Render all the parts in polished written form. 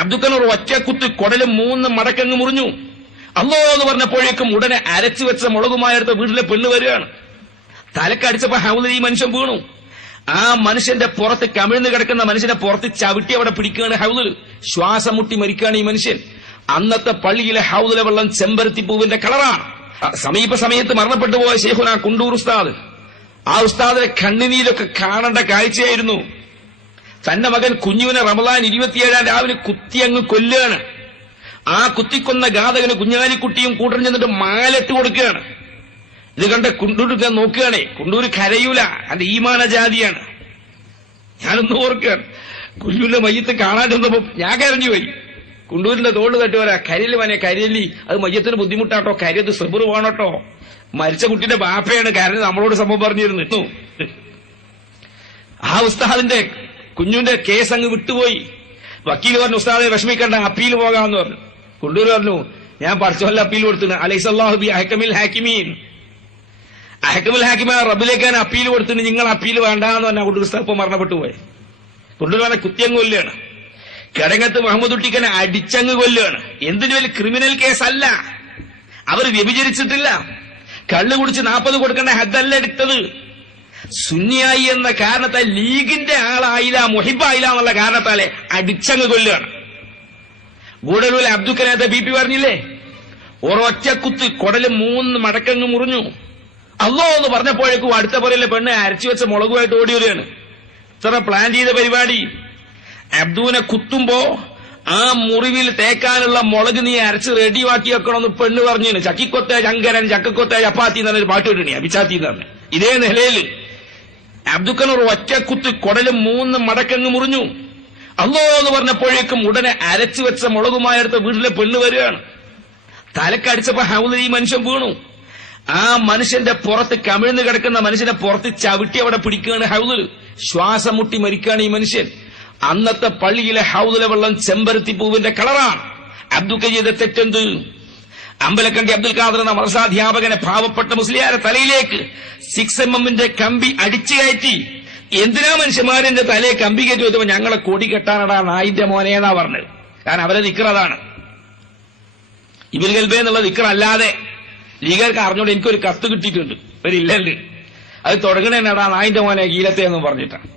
അബ്ദുക്കനൂർ ഒറ്റക്കുത്ത് കുടലും 3 മടക്കങ്ങ് മുറിഞ്ഞു. അല്ലോ എന്ന് പറഞ്ഞപ്പോഴേക്കും ഉടനെ അരച്ചു വെച്ച മുളകുമായെടുത്ത വീട്ടിലെ പെണ്ണ് വരികയാണ്. തലക്കടിച്ചപ്പോ ഹൗദിൽ ഈ മനുഷ്യൻ വീണു. ആ മനുഷ്യന്റെ പുറത്ത് കമിഴ്ന്ന് കിടക്കുന്ന മനുഷ്യനെ പുറത്ത് ചവിട്ടി അവിടെ പിടിക്കുകയാണ് ഹൗദിൽ. ശ്വാസം മുട്ടി മരിക്കുകയാണ് ഈ മനുഷ്യൻ. അന്നത്തെ പള്ളിയിലെ ഹൗദിലെ വെള്ളം ചെമ്പരത്തിപ്പൂവിന്റെ കളറാണ്. സമീപ സമയത്ത് മരണപ്പെട്ടു പോയ ശൈഖുന കുണ്ടൂർ ഉസ്താദ്, ആ ഉസ്താദിന്റെ കണ്ണുനീരൊക്കെ കാണേണ്ട കാഴ്ചയായിരുന്നു. തന്റെ മകൻ കുഞ്ഞുവിനെ റമദാൻ 27 രാവിലെ കുത്തി അങ്ങ് കൊല്ലുകയാണ്. ആ കുത്തിക്കൊന്ന ഘാതകന് കുഞ്ഞാലിക്കുട്ടിയും കൂട്ടം ചെന്നിട്ട് മാലിട്ട് കൊടുക്കുകയാണ്. ഇത് കണ്ട കുണ്ടൂർ നോക്കുകയാണേ. കുണ്ടൂർ കരയൂല, അത് ഈമാന ജാതിയാണ്. ഞാനൊന്ന് ഓർക്കുകയാണ്, കുഞ്ഞുവിന്റെ മയ്യത്ത് കാണാൻ ചെന്നപ്പോ ഞാൻ കരഞ്ഞുപോയി. കുണ്ടൂരിന്റെ തോള് തട്ടി വരാ, കരിയല് മനെ കരിയല്ലി, അത് മയ്യത്തിന് ബുദ്ധിമുട്ടാട്ടോ, കരിയത് സെബർ വേണോട്ടോ. മരിച്ച കുട്ടിയുടെ ബാപ്പയാണ് കരഞ്ഞ് നമ്മളോട് സംഭവം പറഞ്ഞിരുന്നു. ആ ഉസ്താദിന്റെ കുഞ്ഞുവിന്റെ കേസ് അങ്ങ് വിട്ടുപോയി. വക്കീൽ പറഞ്ഞു, ഉസ്താദെ വിഷമിക്കണ്ട, അപ്പീൽ പോകാമെന്ന് പറഞ്ഞു. കുണ്ടൂർ പറഞ്ഞു, ഞാൻ പഠിച്ചവല്ല അപ്പീൽ കൊടുത്തിട്ട് അലൈസല്ലാഹു ബി അഹ്കമിൽ ഹാക്കിമീൻ, അഹ്കമുൽ ഹാക്കിമീൻ റബ്ബിലേക്കാണ് അപ്പീൽ കൊടുത്തിട്ട് നിങ്ങൾ അപ്പീൽ വേണ്ടാന്ന് പറഞ്ഞാൽ കുണ്ടൂർ ഉസ്താദ് ഇപ്പൊ മരണപ്പെട്ടു പോയി. കുണ്ടൂർ പറഞ്ഞ കുത്തിയങ്ങ് കൊല്ലുകയാണ്. കിടങ്ങത്ത് മുഹമ്മദ് കുട്ടിക്കനെ അടിച്ചങ്ങ് കൊല്ലുകയാണ്. എന്തിനു വലിയ ക്രിമിനൽ കേസല്ല, അവർ വ്യഭിചരിച്ചിട്ടില്ല. കള്ളു കുടിച്ച് 40 കൊടുക്കേണ്ട ഹദ്ദല്ല എടുത്തത്. സുന്നിയായി എന്ന കാരണത്താൽ ലീഗിന്റെ ആളായില്ല, മുഹിബായില്ല എന്നുള്ള കാരണത്താലെ അടിച്ചങ്ങ് കൊല്ലുകയാണ്. ഗൂഡലൂരിലെ അബ്ദുക്കനത്തെ BP പറഞ്ഞില്ലേ, ഒരൊറ്റ കുത്ത് കുടല് 3 മടക്കങ്ങ് മുറിഞ്ഞു. അല്ലോ എന്ന് പറഞ്ഞപ്പോഴേക്കും അടുത്ത പുറയിലെ പെണ്ണ് അരച്ചു വെച്ച മുളകുമായിട്ട് ഓടി വരികയാണ്. ഇത്ര പ്ലാൻ ചെയ്ത പരിപാടി. അബ്ദുവിനെ കുത്തുമ്പോ ആ മുറിവിൽ തേക്കാനുള്ള മുളക് നീ അരച്ച് റെഡിയാക്കി വെക്കണമെന്ന് പെണ്ണ് പറഞ്ഞു. ചക്കിക്കൊത്ത ശങ്കരൻ ചക്കക്കൊത്ത ചപ്പാത്തി എന്ന് പറഞ്ഞൊരു പാട്ട് കിട്ടണി, അഭിച്ചാത്തി എന്ന് പറഞ്ഞു. ഇതേ നിലയിൽ അബ്ദുക്കനൂർ ഒറ്റക്കുത്ത് കുടല് 3 മടക്കങ്ങ് മുറിഞ്ഞു. അല്ലോ എന്ന് പറഞ്ഞപ്പോഴേക്കും ഉടനെ അരച്ചു വെച്ച മുളകുമായെടുത്ത വീട്ടിലെ പെണ്ണ് വരികയാണ്. തലക്കടിച്ചപ്പോ ഹൗദിൽ ഈ മനുഷ്യൻ വീണു. ആ മനുഷ്യന്റെ പുറത്ത് കമിഴ്ന്ന് കിടക്കുന്ന മനുഷ്യനെ പുറത്ത് ചവിട്ടി അവിടെ പിടിക്കുകയാണ് ഹൗദിൽ. ശ്വാസം മുട്ടി മരിക്കുകയാണ് ഈ മനുഷ്യൻ. അന്നത്തെ പള്ളിയിലെ ഹൗദിലെ വെള്ളം ചെമ്പരത്തിപ്പൂവിന്റെ കളറാണ്. അബ്ദുക്ക് ചെയ്ത തെറ്റെന്ത്? അമ്പലക്കണ്ടി അബ്ദുൽ ഖാദർ എന്ന മദ്രസാധ്യാപകനെ പാവപ്പെട്ട മുസ്ലിയാരെ തലയിലേക്ക് 6mm കമ്പി അടിച്ചു കയറ്റി. എന്തിനാ മനുഷ്യന്മാരെന്റെ തലയെ കമ്പി കയറ്റി വെച്ചപ്പോ ഞങ്ങളെ കൊടി കെട്ടാനടാ നായിന്റെ മോനെന്നാ പറഞ്ഞത്. കാരണം അവരെ ദിക്റതാണ്. ഇബിൽ ഗൽബേ എന്നുള്ള ദിക്ർ അല്ലാതെ ലീഗർക്ക് അറിഞ്ഞോണ്ട് എനിക്കൊരു കത്ത് കിട്ടിയിട്ടുണ്ട്, ഒരു ഇല്ലണ്ട്. അത് തുടങ്ങണേടാ നായിന്റെ മോനെ ഗീലത്തെ എന്നും പറഞ്ഞിട്ടാണ്.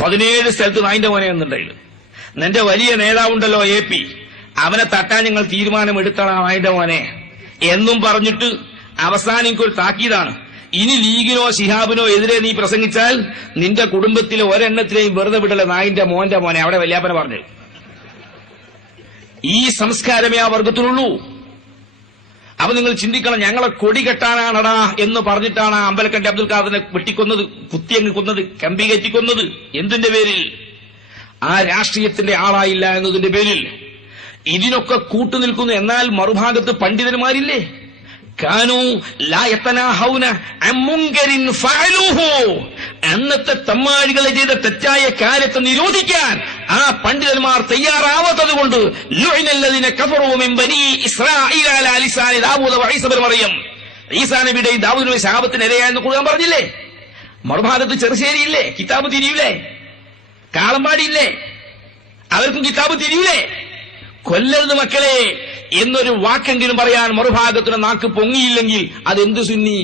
17 സ്ഥലത്ത് നായിന്റെ മോനെ എന്നുണ്ടായില്ല. എന്റെ വലിയ നേതാവുണ്ടല്ലോ AP, അവനെ തട്ടാൻ ഞങ്ങൾ തീരുമാനമെടുത്തണം നായിന്റെ മോനെ എന്നും പറഞ്ഞിട്ട് അവസാനം എനിക്കൊരു താക്കീതാണ്. ഇനി ലീഗിനോ ശിഹാബിനോ എതിരെ നീ പ്രസംഗിച്ചാൽ നിന്റെ കുടുംബത്തിലെ ഒരെണ്ണത്തിലെയും വെറുതെ വിടല നായിന്റെ മോന്റെ മോനെ. അവിടെ വല്യാപ്പന പറഞ്ഞു. ഈ സംസ്കാരമേ ആ വർഗത്തിലുള്ളൂ. അപ്പൊ നിങ്ങൾ ചിന്തിക്കണം, ഞങ്ങളെ കൊടി കെട്ടാനാണടാ എന്ന് പറഞ്ഞിട്ടാണ് അമ്പലക്കണ്ടി അബ്ദുൽ ഖാദറിനെ വെട്ടിക്കൊന്നത്, കുത്തിയങ്ങ് കൊന്നത്, കമ്പി കയറ്റിക്കൊന്നത്. എന്തിന്റെ പേരിൽ? ആ രാഷ്ട്രീയത്തിന്റെ ആളായില്ല എന്നതിന്റെ പേരിൽ. ഇതിനൊക്കെ കൂട്ടുനിൽക്കുന്നു. എന്നാൽ മറുഭാഗത്ത് പണ്ഡിതന്മാരില്ലേ, കാനൂ ലാ യതനാഹൗന അൻ മുൻകരിൻ ഫഅലൂഹു, അന്നത്തെ തമ്മാടികളെ ചെയ്ത തെറ്റായ കാര്യത്തെ നിരോധിക്കാൻ ആ പണ്ഡിതന്മാർ തയ്യാറാവാത്തത് കൊണ്ട് ലുഇനല്ലദീന കഫറൂ മിൻ ബനീ ഇസ്രാഈല അലാ ലിസാനി ദാവൂദ വഈസ ഇബ്നു മറിയം, ഈസാ നബിയുടെയും ദാവൂദ് നബിയുടെ ശാപത്തിന് ഇരയായെന്ന് ഖുർആൻ പറഞ്ഞില്ലേ. മറുഭാഗത്ത് ചെറുശ്ശേരിയില്ലേ, കിതാബ് തിരിയൂലേ? കാളമ്പാടിയില്ലേ, അവർക്കും കിതാബ് തിരിയൂലേ? കൊല്ലരുത് മക്കളെ എന്നൊരു വാക്കെങ്കിലും പറയാൻ മറുഭാഗത്തിന് നാക്ക് പൊങ്ങിയില്ലെങ്കിൽ അതെന്ത് സുന്നി?